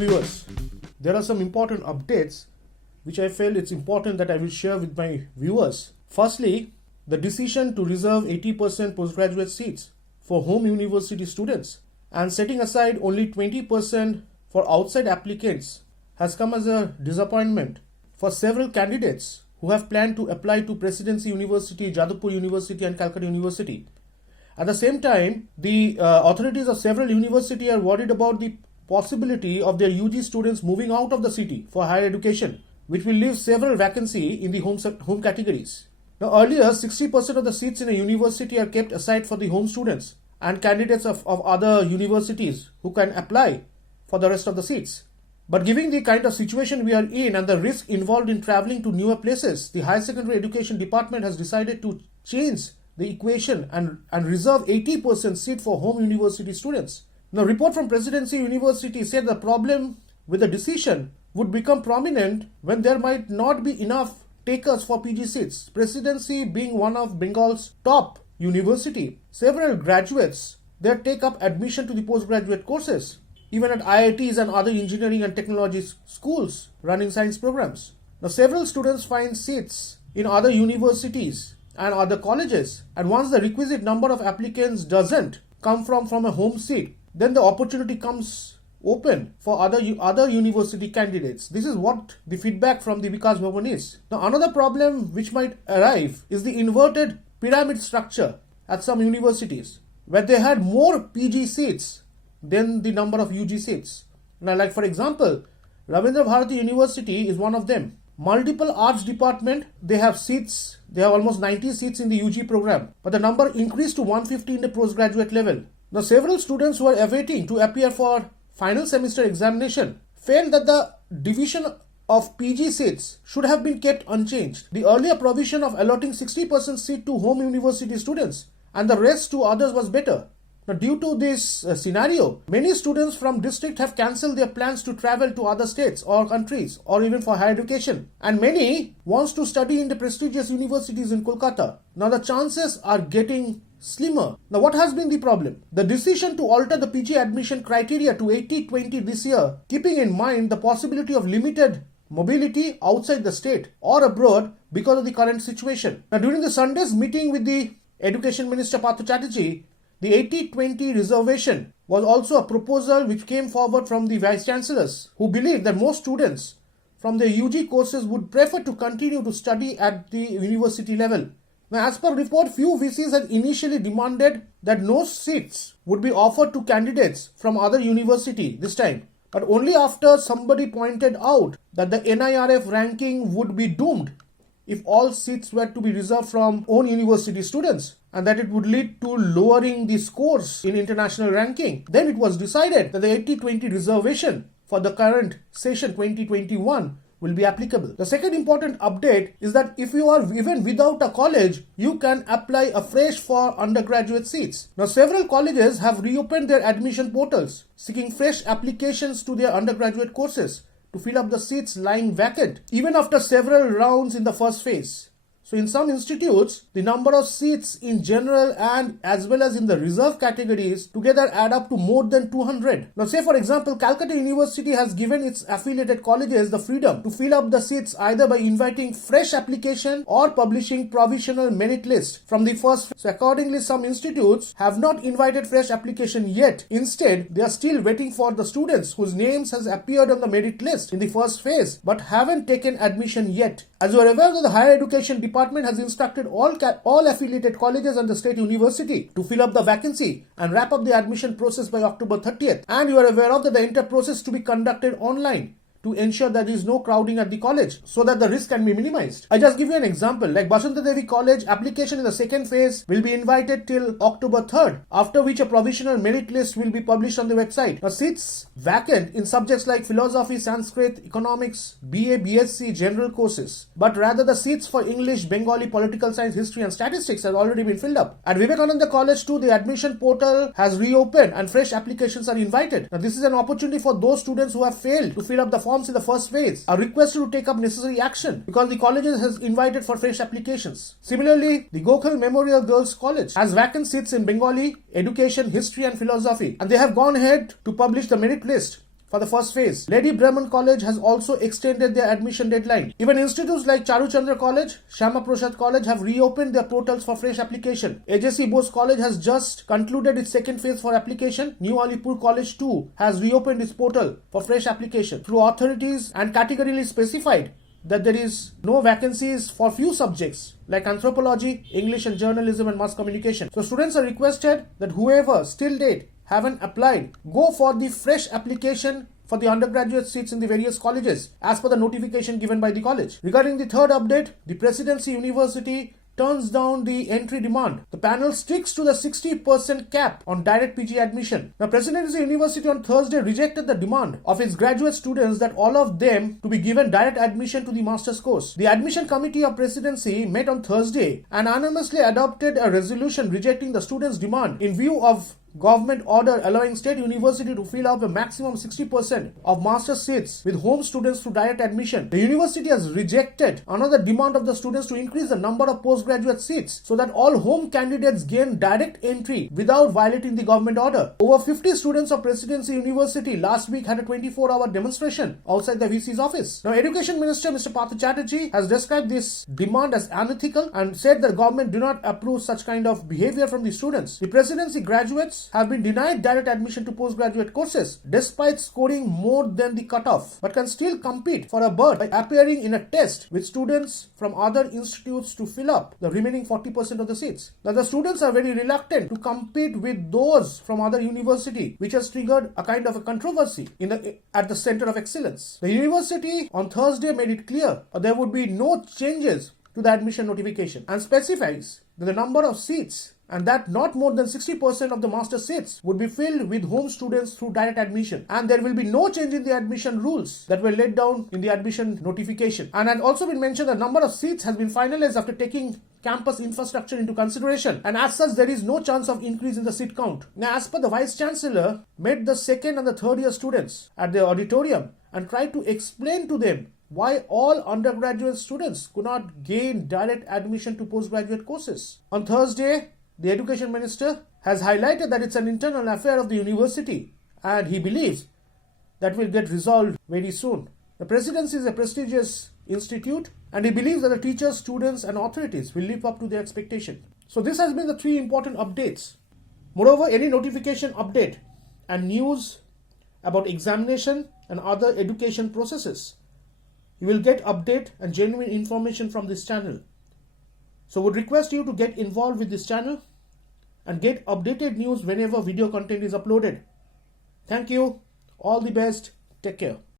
viewers, there are some important updates which I feel it's important that I will share with my viewers. Firstly, the decision to reserve 80% postgraduate seats for home university students and setting aside only 20% for outside applicants has come as a disappointment for several candidates who have planned to apply to Presidency University, Jadavpur University and Calcutta University. At the same time, the authorities of several universities are worried about the possibility of their UG students moving out of the city for higher education, which will leave several vacancies in the home categories. Now earlier, 60% of the seats in a university are kept aside for the home students and candidates of other universities who can apply for the rest of the seats. But given the kind of situation we are in and the risk involved in traveling to newer places, the Higher Secondary Education Department has decided to change the equation and reserve 80% seat for home university students. Now, report from Presidency University said the problem with the decision would become prominent when there might not be enough takers for PG seats. Presidency being one of Bengal's top university, several graduates there take up admission to the postgraduate courses, even at IITs and other engineering and technology schools running science programs. Now, several students find seats in other universities and other colleges, and once the requisite number of applicants doesn't come from a home seat, then the opportunity comes open for other university candidates. This is what the feedback from the Vikas Bhavan is. Now, another problem which might arrive is the inverted pyramid structure at some universities, where they had more PG seats than the number of UG seats. Now, like for example, Rabindra Bharati University is one of them. Multiple arts department, they have almost 90 seats in the UG program, but the number increased to 150 in the postgraduate level. Now, several students who are awaiting to appear for final semester examination felt that the division of PG seats should have been kept unchanged. The earlier provision of allotting 60% seat to home university students and the rest to others was better. Now, due to this scenario, many students from district have cancelled their plans to travel to other states or countries or even for higher education. And many wants to study in the prestigious universities in Kolkata. Now, the chances are getting slimmer. Now, what has been the problem? The decision to alter the PG admission criteria to 80-20 this year, keeping in mind the possibility of limited mobility outside the state or abroad because of the current situation. Now, during the Sunday's meeting with the Education Minister Partha Chatterjee, the 80-20 reservation was also a proposal which came forward from the Vice Chancellors, who believe that most students from the UG courses would prefer to continue to study at the university level. Now, as per report, few VCs had initially demanded that no seats would be offered to candidates from other university this time, but only after somebody pointed out that the NIRF ranking would be doomed if all seats were to be reserved from own university students, and that it would lead to lowering the scores in international ranking. Then it was decided that the 80-20 reservation for the current session 2021 will be applicable. The second important update is that if you are even without a college, you can apply afresh for undergraduate seats. Now, several colleges have reopened their admission portals, seeking fresh applications to their undergraduate courses to fill up the seats lying vacant, even after several rounds in the first phase. So in some institutes, the number of seats in general and as well as in the reserve categories together add up to more than 200. Now, say for example, Calcutta University has given its affiliated colleges the freedom to fill up the seats either by inviting fresh application or publishing provisional merit list from the first. So accordingly, some institutes have not invited fresh application yet. Instead, they are still waiting for the students whose names has appeared on the merit list in the first phase but haven't taken admission yet. As you are aware, the Higher Education Department has instructed all affiliated colleges and the state university to fill up the vacancy and wrap up the admission process by October 30th. And you are aware of that the entire process to be conducted online to ensure that there is no crowding at the college so that the risk can be minimized. I just give you an example. Like Basanta Devi College, application in the second phase will be invited till October 3rd, after which a provisional merit list will be published on the website. Now, seats vacant in subjects like philosophy, Sanskrit, economics, BA, BSc, general courses, but rather the seats for English, Bengali, political science, history and statistics have already been filled up. At Vivekananda College too, the admission portal has reopened and fresh applications are invited. Now, this is an opportunity for those students who have failed to fill up the forms in the first phase are requested to take up necessary action because the colleges has invited for fresh applications. Similarly, the Gokhale Memorial Girls College has vacant seats in Bengali, education, history and philosophy, and they have gone ahead to publish the merit list for the first phase. Lady Brahman College has also extended their admission deadline. Even institutes like Charuchandra College, Shama Prasad College have reopened their portals for fresh application. AJC Bose College has just concluded its second phase for application. New Alipur College too has reopened its portal for fresh application. Through authorities and categorically specified that there is no vacancies for few subjects like anthropology, English and journalism and mass communication. So students are requested that whoever still date haven't applied, go for the fresh application for the undergraduate seats in the various colleges as per the notification given by the college. Regarding the third update, the Presidency University turns down the entry demand. The panel sticks to the 60% cap on direct PG admission. Now, Presidency University on Thursday rejected the demand of its graduate students that all of them to be given direct admission to the master's course. The admission committee of Presidency met on Thursday and unanimously adopted a resolution rejecting the students' demand in view of government order allowing state university to fill up a maximum 60% of master seats with home students through direct admission. The university has rejected another demand of the students to increase the number of postgraduate seats so that all home candidates gain direct entry without violating the government order. Over 50 students of Presidency University last week had a 24-hour demonstration outside the VC's office. Now, Education Minister Mr. Partha Chatterjee has described this demand as unethical and said that government do not approve such kind of behavior from the students. The Presidency graduates have been denied direct admission to postgraduate courses despite scoring more than the cutoff, but can still compete for a berth by appearing in a test with students from other institutes to fill up the remaining 40% of the seats. Now, the students are very reluctant to compete with those from other university, which has triggered a kind of a controversy at the Center of Excellence. The university on Thursday made it clear that there would be no changes to the admission notification and specifies that the number of seats and that not more than 60% of the master seats would be filled with home students through direct admission. And there will be no change in the admission rules that were laid down in the admission notification. And had also been mentioned the number of seats has been finalized after taking campus infrastructure into consideration, and as such there is no chance of increase in the seat count. Now, as per the Vice Chancellor, met the second and the third year students at the auditorium and tried to explain to them why all undergraduate students could not gain direct admission to postgraduate courses. On Thursday, the Education Minister has highlighted that it's an internal affair of the university and he believes that will get resolved very soon. The Presidency is a prestigious institute and he believes that the teachers, students and authorities will live up to their expectation. So this has been the three important updates. Moreover, any notification update and news about examination and other education processes, you will get update and genuine information from this channel. So would request you to get involved with this channel and get updated news whenever video content is uploaded. Thank you. All the best. Take care.